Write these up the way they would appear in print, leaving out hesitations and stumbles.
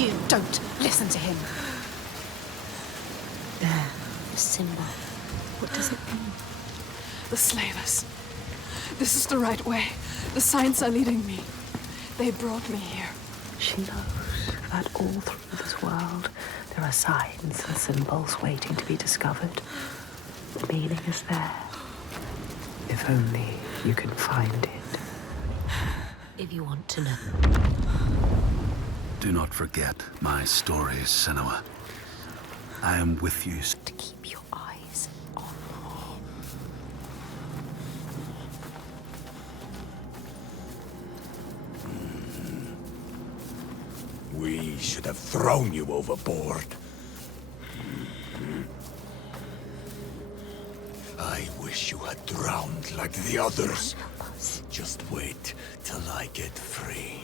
You don't listen to him. The symbol. What does it mean? The slavers. This is the right way. The signs are leading me. They brought me here. She knows that all through this world there are signs and symbols waiting to be discovered. The meaning is there. If only you can find it. If you want to know. Do not forget my stories, Senua. I am with you. To keep your eyes on him. We should have thrown you overboard. I wish you had drowned like the others. Just wait till I get free.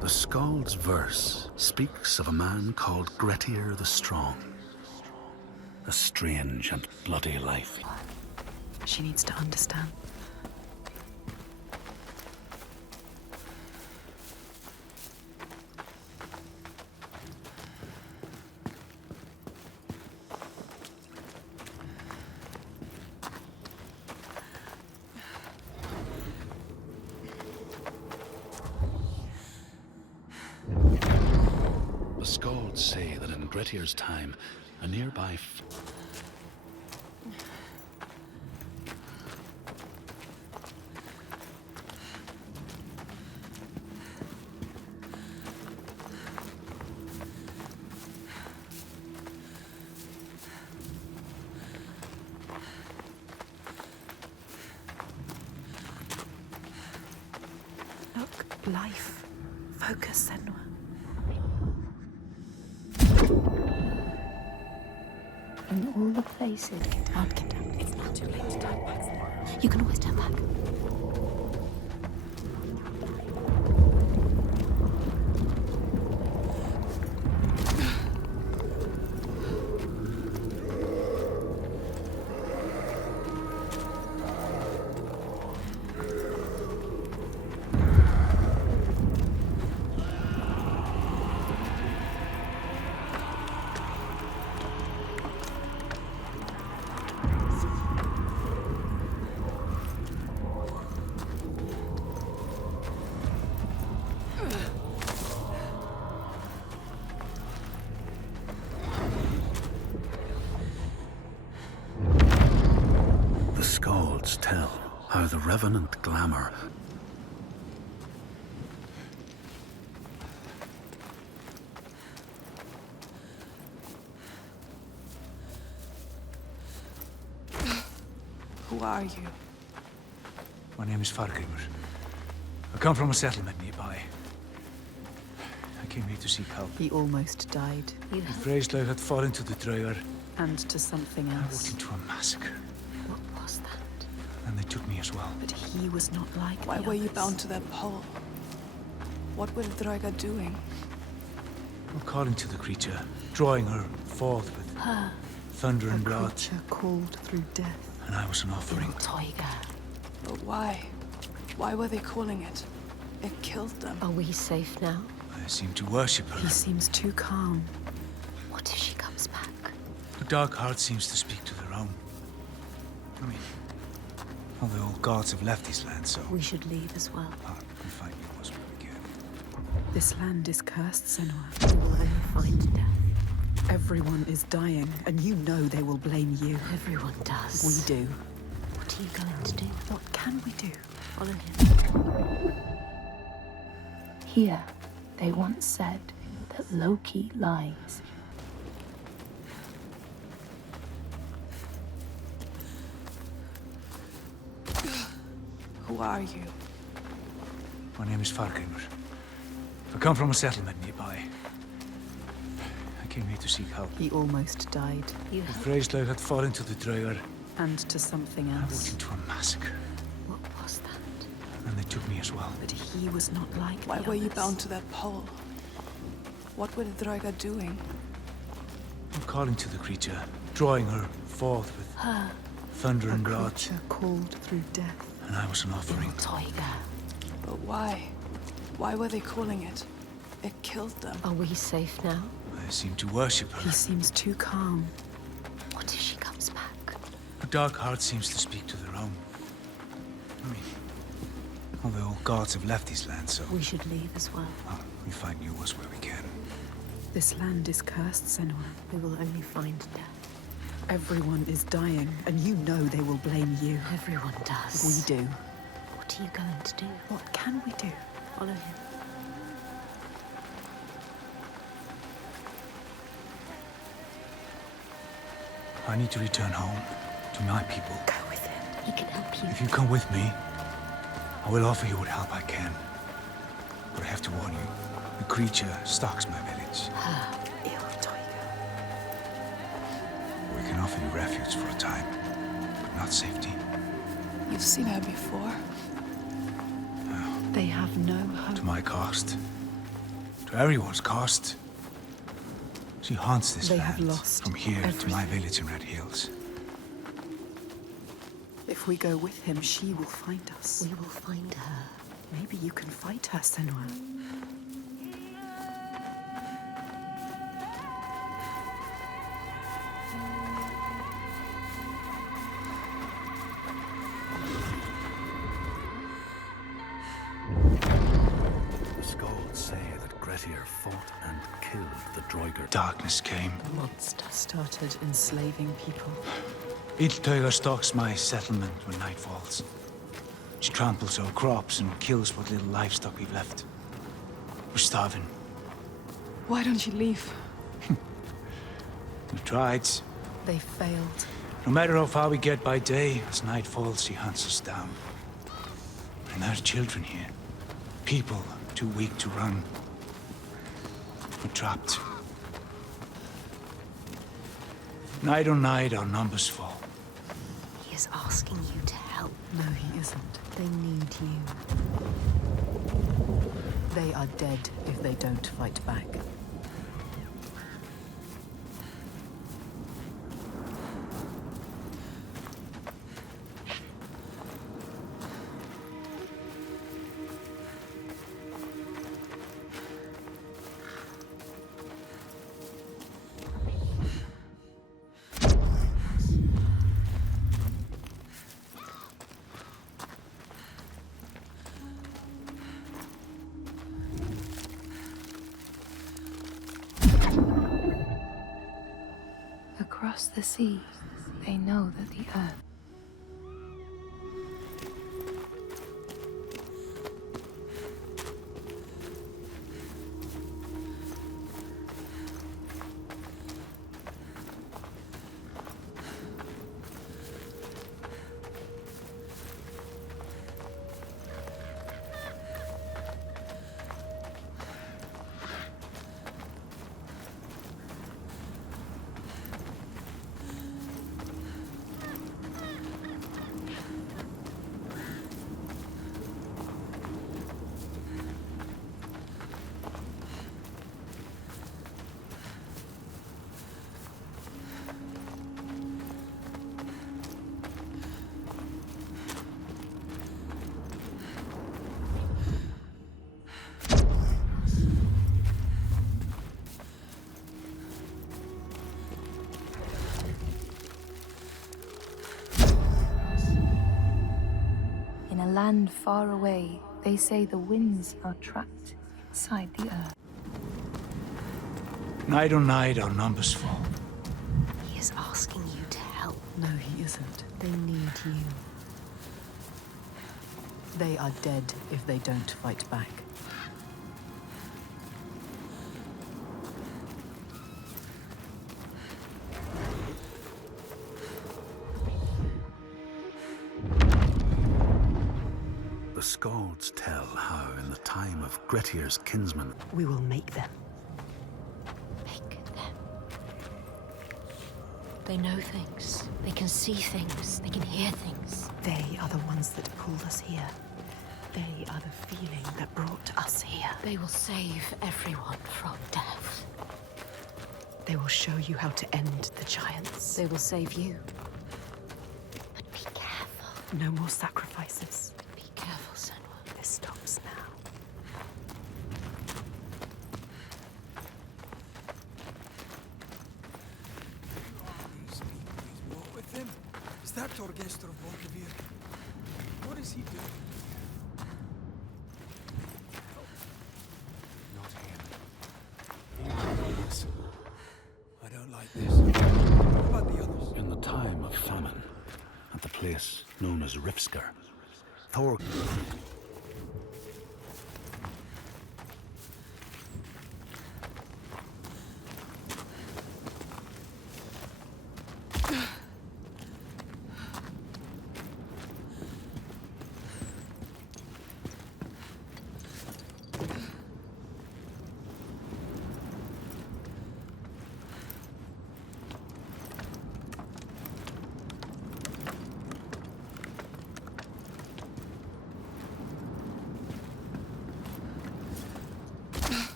The Skald's verse speaks of a man called Grettir the Strong. A strange and bloody life. She needs to understand. The Skalds say that in Grettir's time, a nearby Look, life. Focus, Senua. In all the places. Get down. It's not too late to turn back. You can always turn back. tell how the revenant glamour Who are you? My name is Fargrimur. I come from a settlement nearby. I came here to seek help. He almost died. You The helped? Freyslaug had fallen to the Draugar. And to something I walked else. into a massacre, What was that? and they took me as well. But he was not like Why the were you others. bound to that pole? What were the Draugar doing? I'm calling to the creature, drawing her forth with Her. thunder A and blood, creature called through death. and I was an offering. Toiga. But why? Why were they calling it? It killed them. Are we safe now? I seem to worship He her. seems too calm. What if she comes back? The dark heart seems to speak to their own. I mean, all the old gods have left these lands, so We should leave as well. we find yours when we can. This land is cursed, Senua. We will only find death. Everyone is dying, and you know they will blame you. Everyone does. We do. What are you going to do? What can we do? Follow him. Here, they once said that Loki lies. Who are you? My name is Fargrimur. I come from a settlement nearby. I came here to seek help. He almost died. You The helped? Freyslaug had fallen to the Draugar. And to something I walked else. into a massacre, What was that? and and they took me as well. But he was not like Why the were you others. bound to that pole? What were the Draga doing? I'm calling to the creature, drawing her forth with thunder and blood, Creature called through death. and I was an offering. Tiger. But why? Why were they calling it? It killed them. Are we safe now? I seem to worship her. He seems too calm. What if she comes back? Her dark heart seems to speak to their own. I mean, all the old gods have left these lands, so We should leave as well. we find new ones where we can. This land is cursed, Senua. We will only find death. Everyone is dying, and you know they will blame you. Everyone does. We do. What are you going to do? What can we do? Follow him. I need to return home, to my people. Go with him. He can help you. If you come with me, I will offer you what help I can. But I have to warn you, the creature stalks my village. Ill Tiger. We can offer you refuge for a time, but not safety. You've seen her before. They have no hope. To my cost. To everyone's cost. She haunts this They land. have lost from here to my everything. village in Red Hills. If we go with him, she will find us. We will find her. Maybe you can fight her, Senua. The Skalds say that Grettir fought and killed the Droiger. Darkness came. The monster started enslaving people. Iltauga stalks my settlement when night falls. She tramples our crops and kills what little livestock we've left. We're starving. Why don't you leave? We tried. They failed. No matter how far we get by day, as night falls, she hunts us down. And there's children here. People too weak to run. We're trapped. Night on night, our numbers fall. He is asking you to help. No, he isn't. They need you. They are dead if they don't fight back. Across the sea, they know that the earth in a land far away, they say the winds are trapped inside the earth. Night on night, our numbers fall. He is asking you to help. No, he isn't. They need you. They are dead if they don't fight back. The Skalds tell how, in the time of Grettir's kinsman, We will make them. Make them. They know things. They can see things. They can hear things. They are the ones that pulled us here. They are the feeling that brought us here. They will save everyone from death. They will show you how to end the giants. They will save you. But be careful. No more sacrifices. Be careful, Senua. This stops now. What with him? Is that Torgestor of Volkavir? What is he doing? Not him. Yes. I don't like this. What about the others? In the time of famine, at the place known as Rifsker, Thor...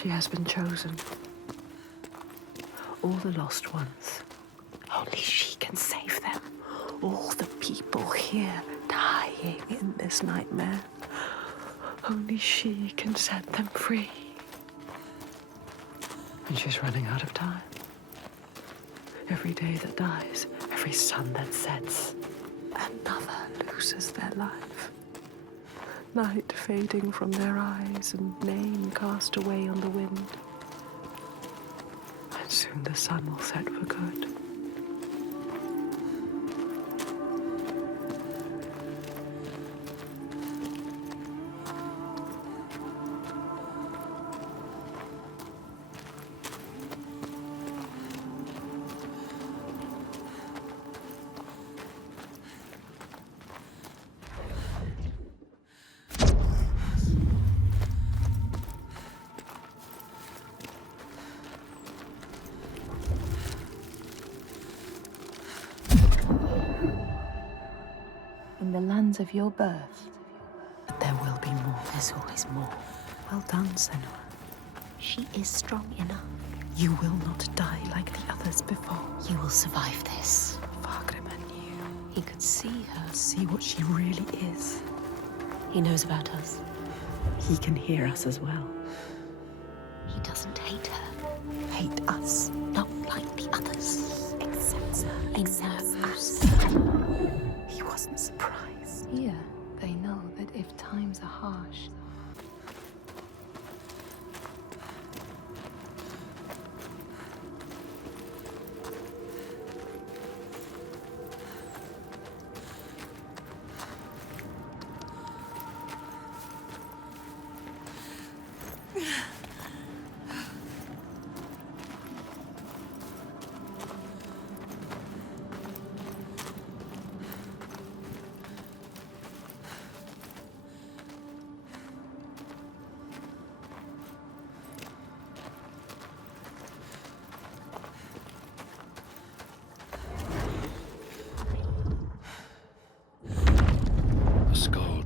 She has been chosen. All the lost ones. Only she can save them. All the people here dying in this nightmare. Only she can set them free. And she's running out of time. Every day that dies, every sun that sets, another loses their life. Light fading from their eyes and name cast away on the wind. And soon the sun will set for good. In the lands of your birth, But there will be more. There's always more. Well done, Senua. She is strong enough. You will not die like the others before. You will survive this. Fargriman knew. He could see her. See what she really is. He knows about us. He can hear us as well. He doesn't hate her. Hate us. Not like the others. Accepts her. He Accepts knows. us. He wasn't surprised. here they know that if times are harsh,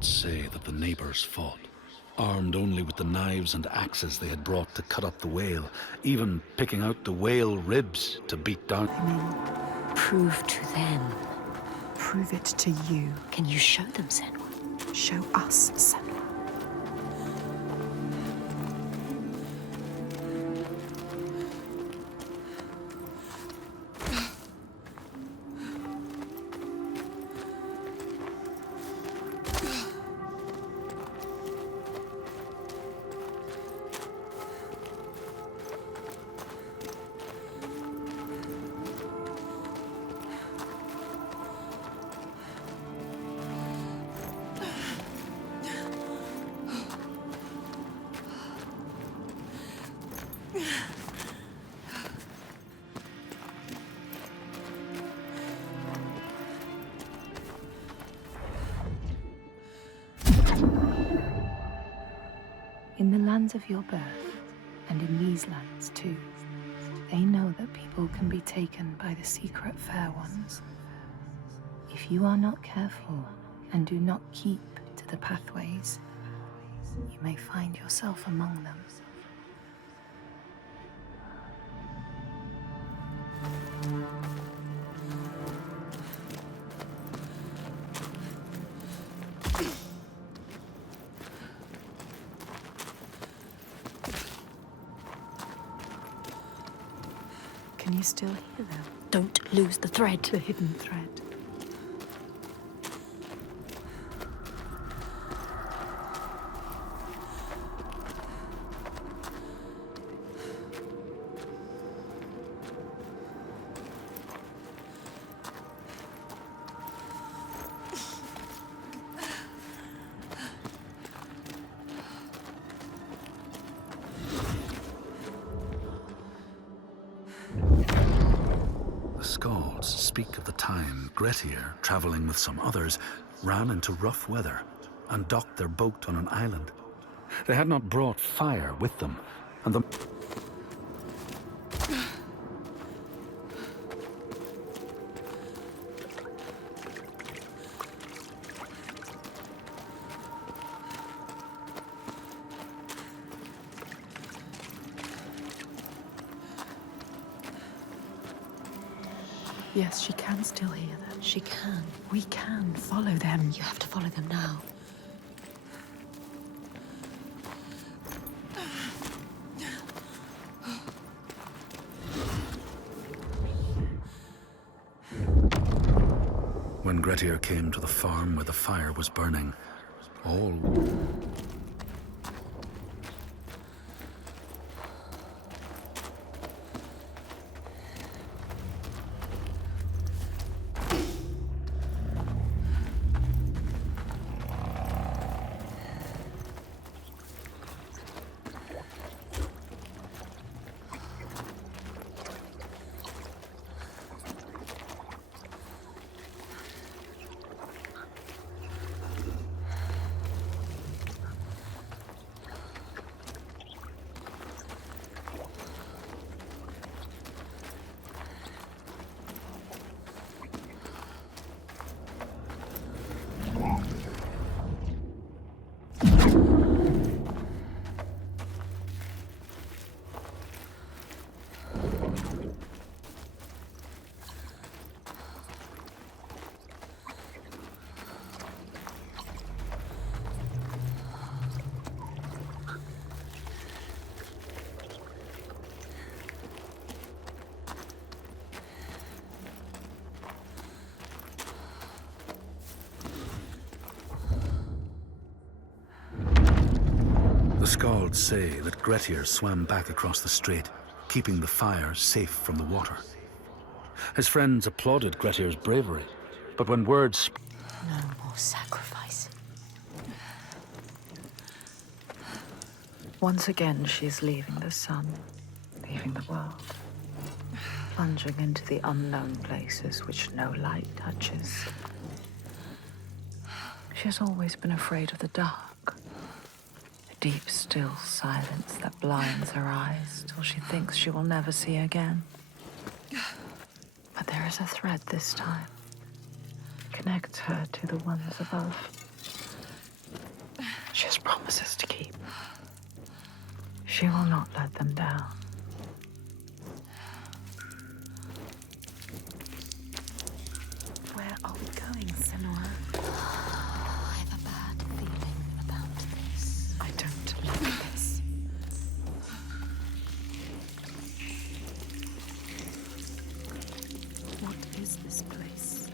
Say that the neighbors fought, armed only with the knives and axes they had brought to cut up the whale, even picking out the whale ribs to beat down. I mean, Prove to them. prove it to you. Can you show them, Senua? Show us, Senua. in the lands of your birth, and in these lands too. They know that people can be taken by the secret fair ones. If you are not careful and do not keep to the pathways, you may find yourself among them. Can you still hear them? Don't lose the thread. The hidden thread. The Skalds speak of the time Grettir, traveling with some others, ran into rough weather and docked their boat on an island. They had not brought fire with them, and the Yes, she can still hear them. She can. We can follow them. You have to follow them now. When Grettir came to the farm where the fire was burning, all the Skalds say that Grettir swam back across the strait, keeping the fire safe from the water. His friends applauded Grettir's bravery, but when words No more sacrifice. Once again, she is leaving the sun, leaving the world, plunging into the unknown places which no light touches. She has always been afraid of the dark, a deep, still silence that blinds her eyes till she thinks she will never see again. But there is a thread this time. It connects her to the ones above. She has promises to keep. She will not let them down. Where are we going, Senua? I have a bad feeling about this. I don't like this. What is this place?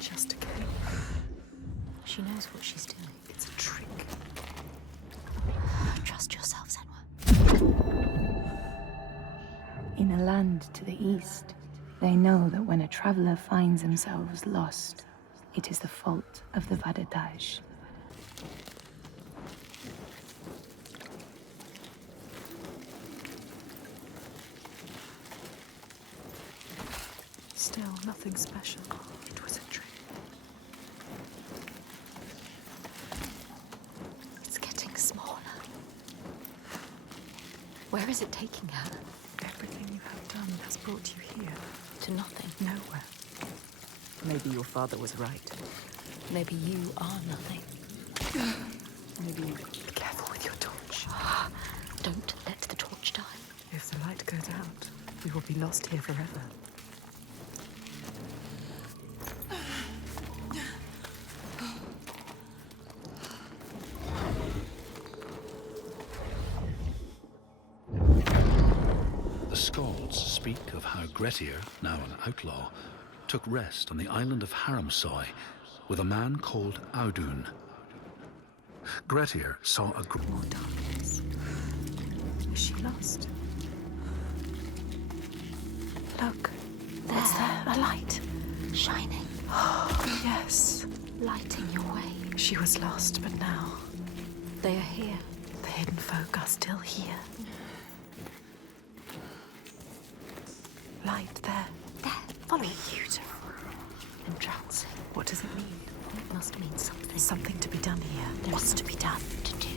Just a cave. She knows what she's doing. It's a trick. Trust yourself, Senua. In a land to the east, they know that when a traveler finds themselves lost, it is the fault of the Vadataj. Still nothing special. It was a trick. It's getting smaller. is it taking her? Everything you have done has brought you here. To nothing. Nowhere. Maybe your father was right. Maybe you are nothing. Maybe you... Be careful with your torch. Don't let the torch die. If the light goes out, we will be lost here forever. The Skalds speak of how Grettir, now an outlaw, took rest on the island of Haramsoy with a man called Audun. Grettir saw a More darkness. Is she lost? Look, there's there a light. Shining. Yes. Lighting your way. She was lost, but now They are here. the hidden folk are still here. Light there. There. Follow. Beautiful. Entrancing. What does it mean? It must mean something. Something to be done here. What's to be done? To do.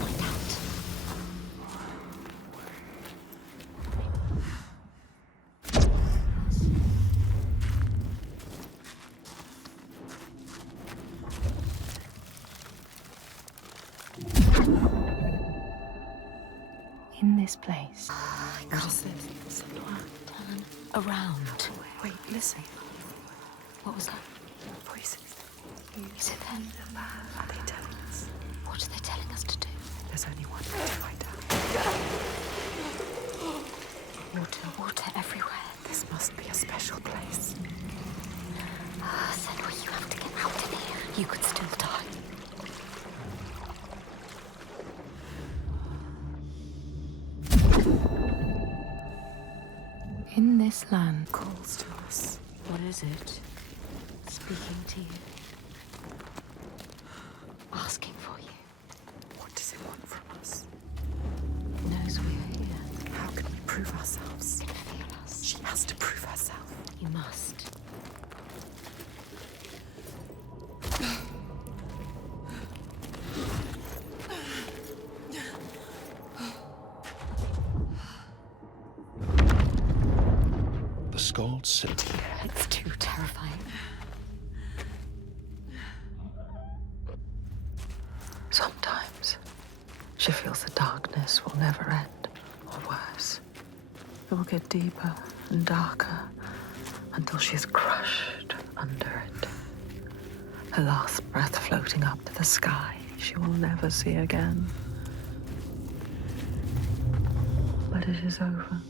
Find out. In this place, What is this? Senua. Turn around. Wait, listen. What was that? Voices. Is it them? Are they telling us? What are they telling us to do? There's only one way to find out. Water, water everywhere. This must be a special place. Senua, you have to get out of here. You could still die. in this land, Calls to us. What is it? Speaking to you. Asking for you. What does it want from us? Knows we're here. How can we prove ourselves? Can feel us. She has to prove herself. You must. The Skalds said, It's too terrifying. Sometimes she feels the darkness will never end, or worse. It will get deeper and darker until she is crushed under it. Her last breath floating up to the sky she will never see again. But it is over.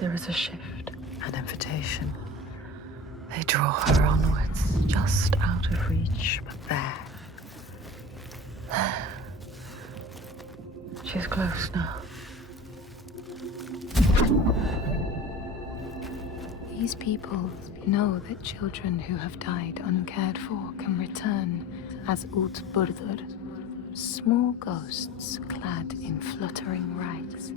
There is a shift, an invitation. They draw her onwards, just out of reach, but there. She's close now. these people know that children who have died uncared for can return as Utburður, small ghosts clad in fluttering rags.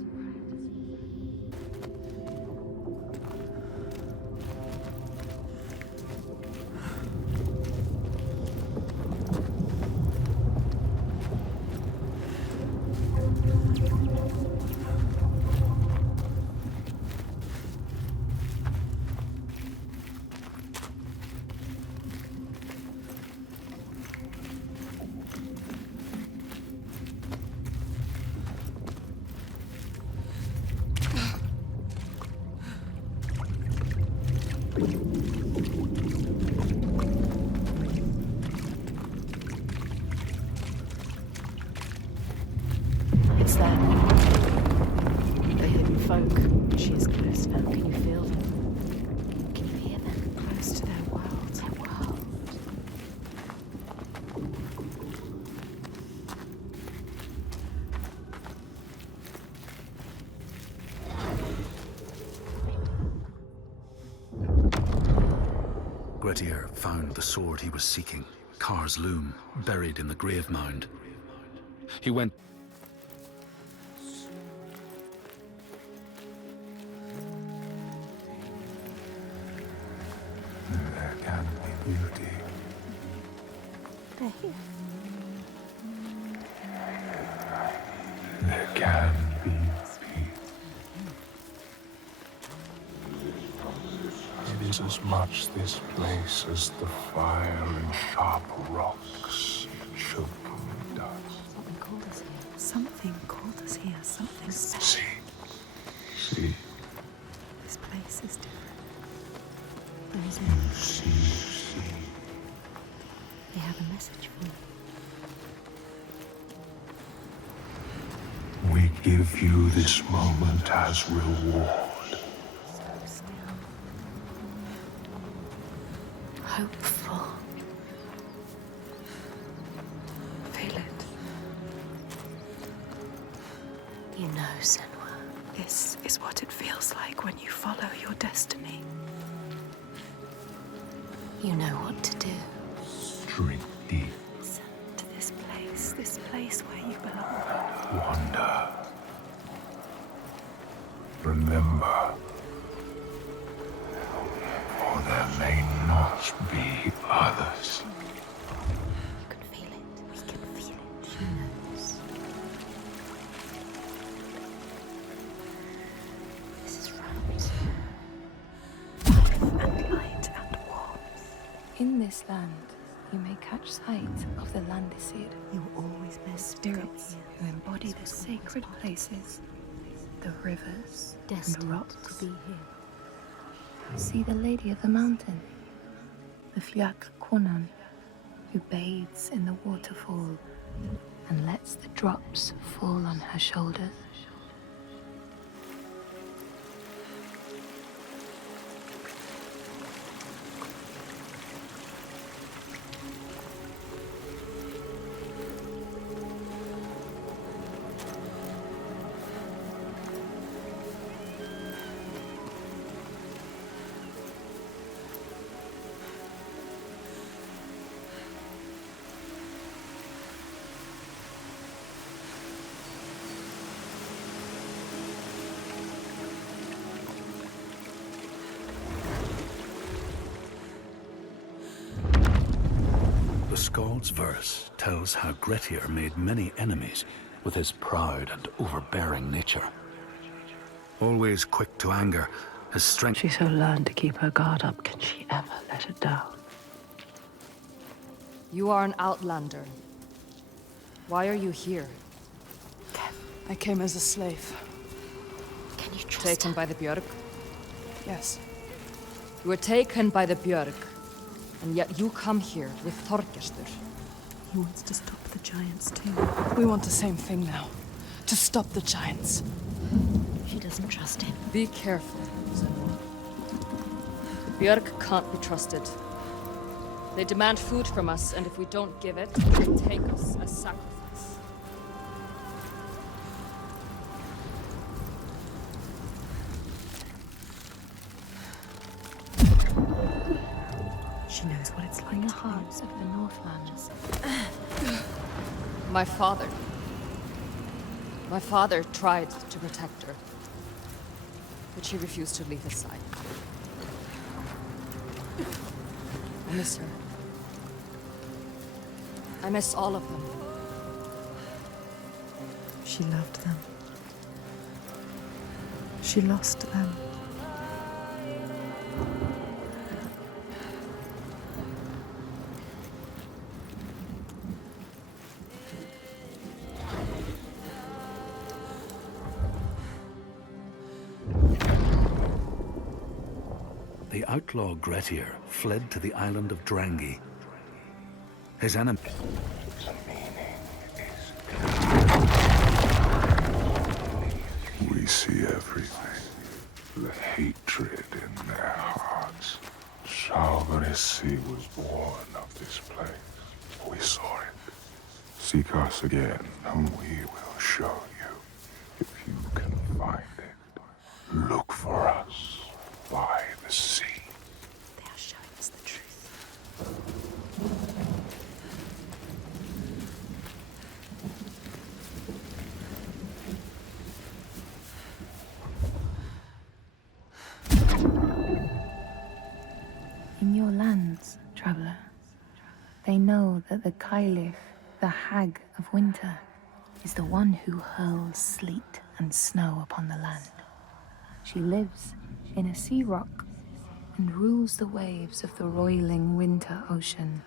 It's them. The hidden folk. She is close now. Can you feel them? Can you hear them? Close to their world. Their world. Grettir found the sword he was seeking, Kar's loom, buried in the grave mound. He went. There can be beauty. They're here. There can is as much this place as the fire and sharp rocks choking the dust. Something called us here. Something called us here. Something special. See. This place is different. There is You more. see. They have a message for you. We give you this moment as reward. Hopeful. Feel it. You know, Senua. This is what it feels like when you follow your destiny. You know what to do. Drink deep. Listen to this place where you belong. Wander. Remember, for there may not be others. You can feel it. We can feel it. She knows. This is right. Life and light and warmth. In this land, you may catch sight of the Landesir, You will always miss spirits who embody the sacred places, the rivers and Destined rocks. to be here. See the Lady of the Mountain, the Fiak Konan, who bathes in the waterfall and lets the drops fall on her shoulders. The Skald's verse tells how Grettir made many enemies with his proud and overbearing nature. Always quick to anger, his strength... She so learned to keep her guard up. Can she ever let it down? You are an outlander. Why are you here? I came as a slave. Can you trust Taken her? by the Björk? Yes. You were taken by the Björk, and yet you come here with Þorgestur. He wants to stop the giants too. We want the same thing now. To stop the giants. She doesn't trust him. Be careful, Senua. The Björk can't be trusted. They demand food from us, and if we don't give it, they take us as sacrifice. She knows what it's like In the to hearts of the Northlands, My father. My father tried to protect her, but she refused to leave his side. I miss her. I miss all of them. She loved them. She lost them. The outlaw Grettir fled to the island of Drangi. His enemy... We see everything. The hatred in their hearts. Salvarisi was born of this place. We saw it. Seek us again, and we will show you. If you can find it, look for us by the sea. They are showing us the truth. in your lands, traveler, they know that the Kailith, the Hag of Winter, is the one who hurls sleet and snow upon the land. She lives in a sea rock and rules the waves of the roiling winter ocean.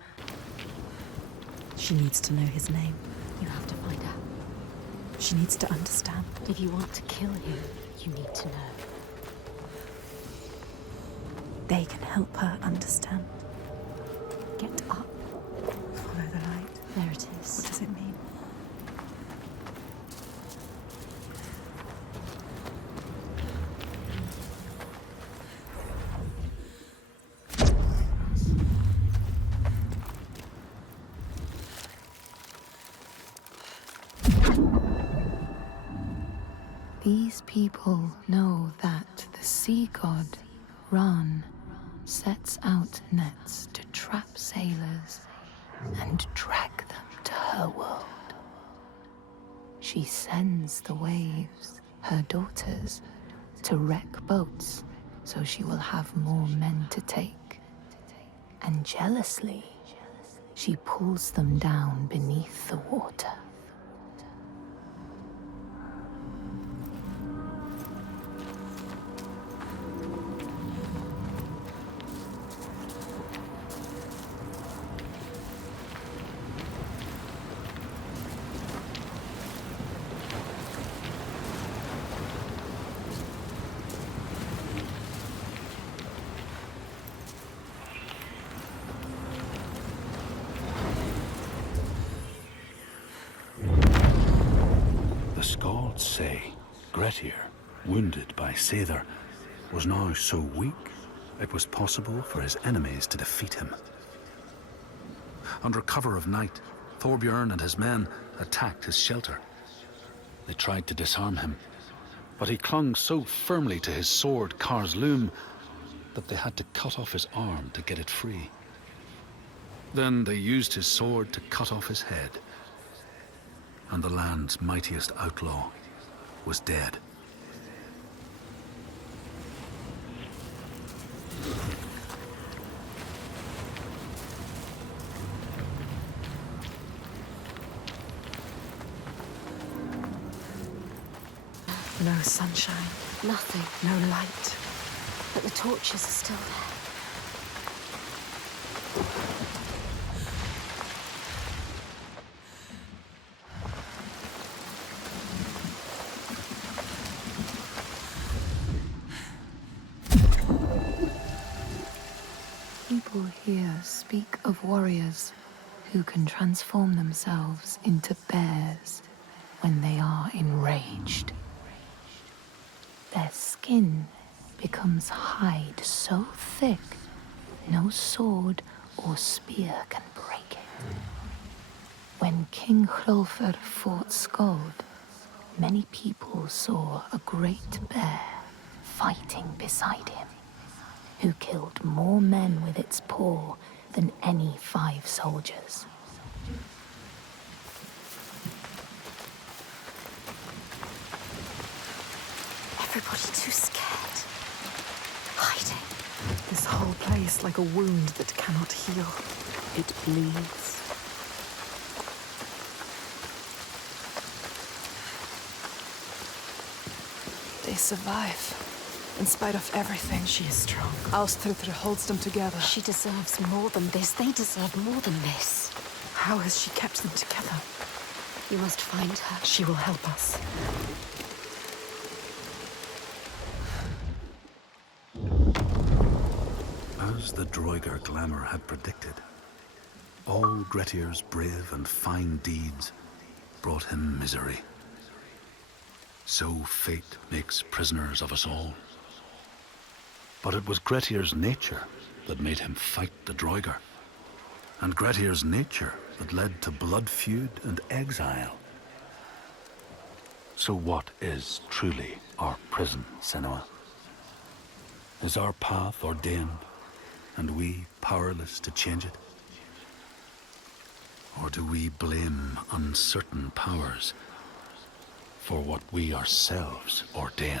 She needs to know his name. You have to find out. She needs to understand. If you want to kill him, you need to know. They can help her understand. Get up. Follow the light. There it is. What does it mean? These people know that the sea god, Ran, sets out nets to trap sailors and drag them to her world. She sends the waves, her daughters, to wreck boats so she will have more men to take. And jealously, she pulls them down beneath the water. The Skalds say Grettir, wounded by Seidr, was now so weak it was possible for his enemies to defeat him. Under cover of night, Thorbjorn and his men attacked his shelter. They tried to disarm him, but he clung so firmly to his sword Kar's loom that they had to cut off his arm to get it free. Then they used his sword to cut off his head, and the land's mightiest outlaw was dead. No sunshine. Nothing. No light. But the torches are still there. People here speak of warriors who can transform themselves into bears when they are enraged. Their skin becomes hide so thick, no sword or spear can break it. When King Hrolfr fought Skald, many people saw a great bear fighting beside him, who killed more men with its paw than any 5 soldiers. Everybody too scared. Hiding. This whole place like a wound that cannot heal. It bleeds. They survive. In spite of everything. She is strong. Ástríðr holds them together. She deserves more than this. They deserve more than this. How has she kept them together? You must find her. She will help us. As the Droigar glamour had predicted, all Grettir's brave and fine deeds brought him misery. So fate makes prisoners of us all. But it was Grettir's nature that made him fight the Droigar, and Grettir's nature that led to blood feud and exile. So what is truly our prison, Senua? Is our path ordained, and we powerless to change it? Or do we blame uncertain powers for what we ourselves ordain?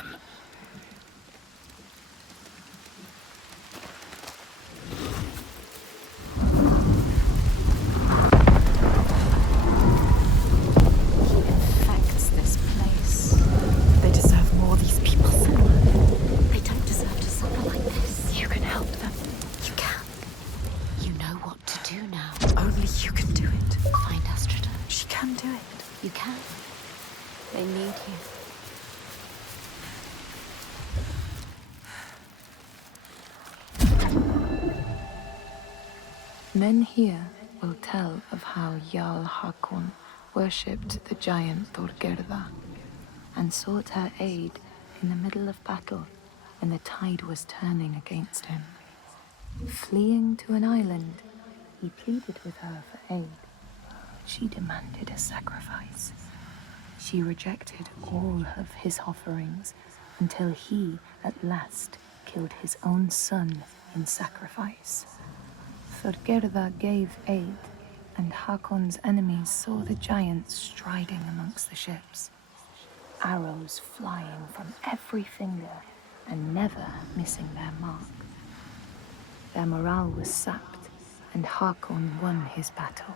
He infects this place. They deserve more, these people. They don't deserve to suffer like this. You can help them. Men here will tell of how Jarl Hakon worshipped the giant Thorgerða and sought her aid in the middle of battle when the tide was turning against him. Fleeing to an island, he pleaded with her for aid. She demanded a sacrifice. She rejected all of his offerings until he, at last, killed his own son in sacrifice. Thorgerða gave aid, and Hakon's enemies saw the giant striding amongst the ships, arrows flying from every finger and never missing their mark. Their morale was sapped, and Hakon won his battle.